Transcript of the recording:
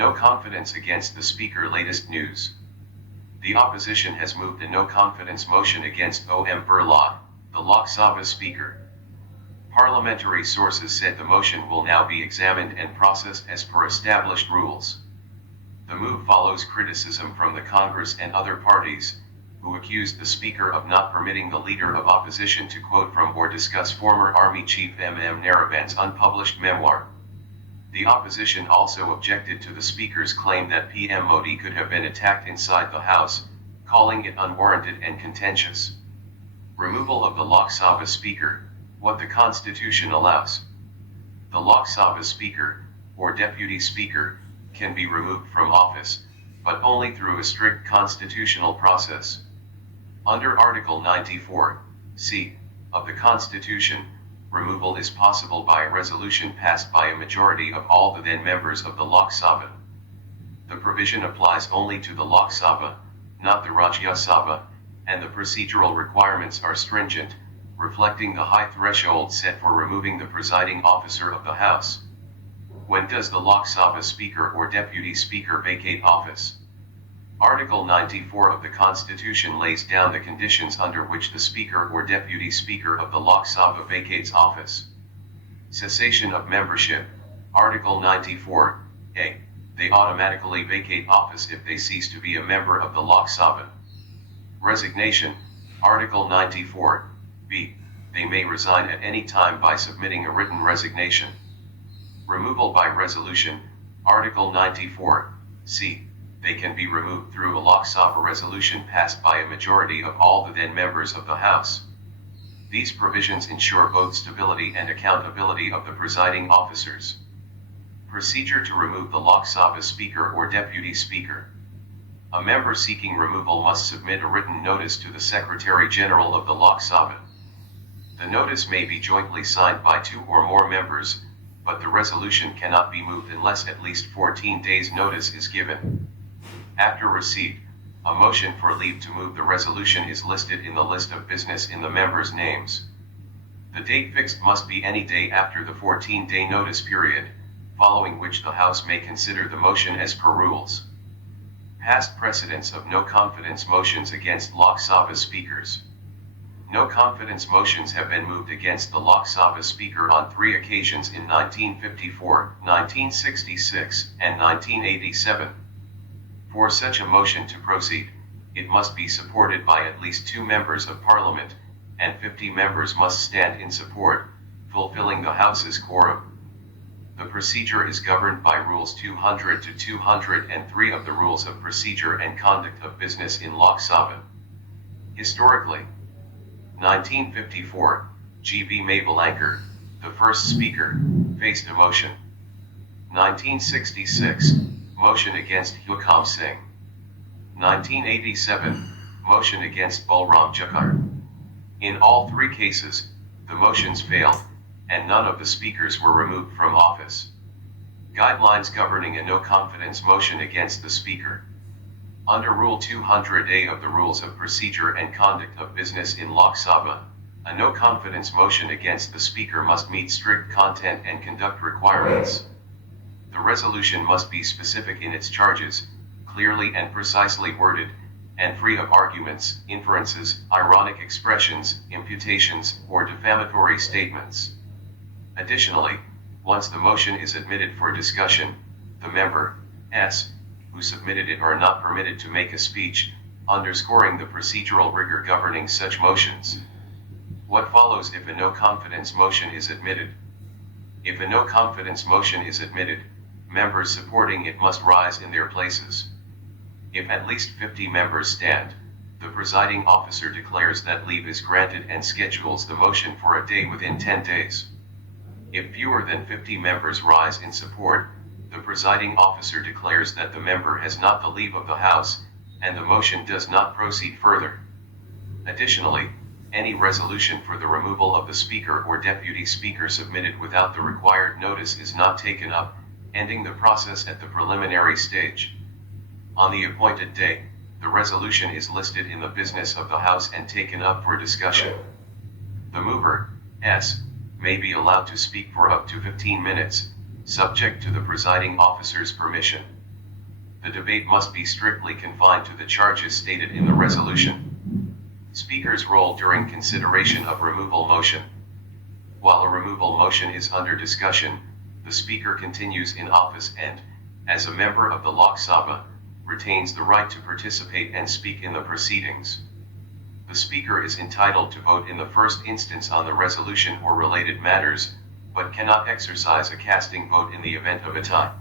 No confidence against the Speaker. Latest news. The opposition has moved a no-confidence motion against Om Birla, the Lok Sabha Speaker. Parliamentary sources said the motion will now be examined and processed as per established rules. The move follows criticism from the Congress and other parties, who accused the Speaker of not permitting the Leader of Opposition to quote from or discuss former Army Chief M.M. Naravan's unpublished memoir. The opposition also objected to the Speaker's claim that PM Modi could have been attacked inside the House, calling it unwarranted and contentious. Removal of the Lok Sabha Speaker, what the Constitution allows. The Lok Sabha Speaker, or Deputy Speaker, can be removed from office, but only through a strict constitutional process. Under Article 94(c) of the Constitution, removal is possible by a resolution passed by a majority of all the then members of the Lok Sabha. The provision applies only to the Lok Sabha, not the Rajya Sabha, and the procedural requirements are stringent, reflecting the high threshold set for removing the presiding officer of the House. When does the Lok Sabha Speaker or Deputy Speaker vacate office? Article 94 of the Constitution lays down the conditions under which the Speaker or Deputy Speaker of the Lok Sabha vacates office. Cessation of membership. Article 94(a). They automatically vacate office if they cease to be a member of the Lok Sabha. Resignation. Article 94(b). They may resign at any time by submitting a written resignation. Removal by resolution. Article 94(c). They can be removed through a Lok Sabha resolution passed by a majority of all the then members of the House. These provisions ensure both stability and accountability of the presiding officers. Procedure to remove the Lok Sabha Speaker or Deputy Speaker. A member seeking removal must submit a written notice to the Secretary General of the Lok Sabha. The notice may be jointly signed by 2 or more members, but the resolution cannot be moved unless at least 14 days' notice is given. After receipt, a motion for leave to move the resolution is listed in the list of business in the members' names. The date fixed must be any day after the 14-day notice period, following which the House may consider the motion as per rules. Past precedents of no-confidence motions against Lok Sabha speakers. No-confidence motions have been moved against the Lok Sabha Speaker on 3 occasions in 1954, 1966, and 1987. For such a motion to proceed, it must be supported by at least 2 members of Parliament, and 50 members must stand in support, fulfilling the House's quorum. The procedure is governed by Rules 200 to 203 of the Rules of Procedure and Conduct of Business in Lok Sabha. Historically, 1954, G.B. Mavelankar, the first Speaker, faced a motion. 1966, motion against Hukam Singh. 1987, motion against Balram Jakhar. In all 3 cases, the motions failed, and none of the speakers were removed from office. Guidelines governing a no-confidence motion against the Speaker. Under Rule 200A of the Rules of Procedure and Conduct of Business in Lok Sabha, a no-confidence motion against the Speaker must meet strict content and conduct requirements. The resolution must be specific in its charges, clearly and precisely worded, and free of arguments, inferences, ironic expressions, imputations, or defamatory statements. Additionally, once the motion is admitted for discussion, the members who submitted it are not permitted to make a speech, underscoring the procedural rigor governing such motions. What follows if a no-confidence motion is admitted? If a no-confidence motion is admitted, members supporting it must rise in their places. If at least 50 members stand, the presiding officer declares that leave is granted and schedules the motion for a day within 10 days. If fewer than 50 members rise in support, the presiding officer declares that the member has not the leave of the House, and the motion does not proceed further. Additionally, any resolution for the removal of the Speaker or Deputy Speaker submitted without the required notice is not taken up, ending the process at the preliminary stage. On the appointed day, the resolution is listed in the business of the House and taken up for discussion. The mover, may be allowed to speak for up to 15 minutes, subject to the presiding officer's permission. the debate must be strictly confined to the charges stated in the resolution. Speaker's role during consideration of removal motion. While a removal motion is under discussion, the Speaker continues in office and, as a member of the Lok Sabha, retains the right to participate and speak in the proceedings. The Speaker is entitled to vote in the first instance on the resolution or related matters, but cannot exercise a casting vote in the event of a tie.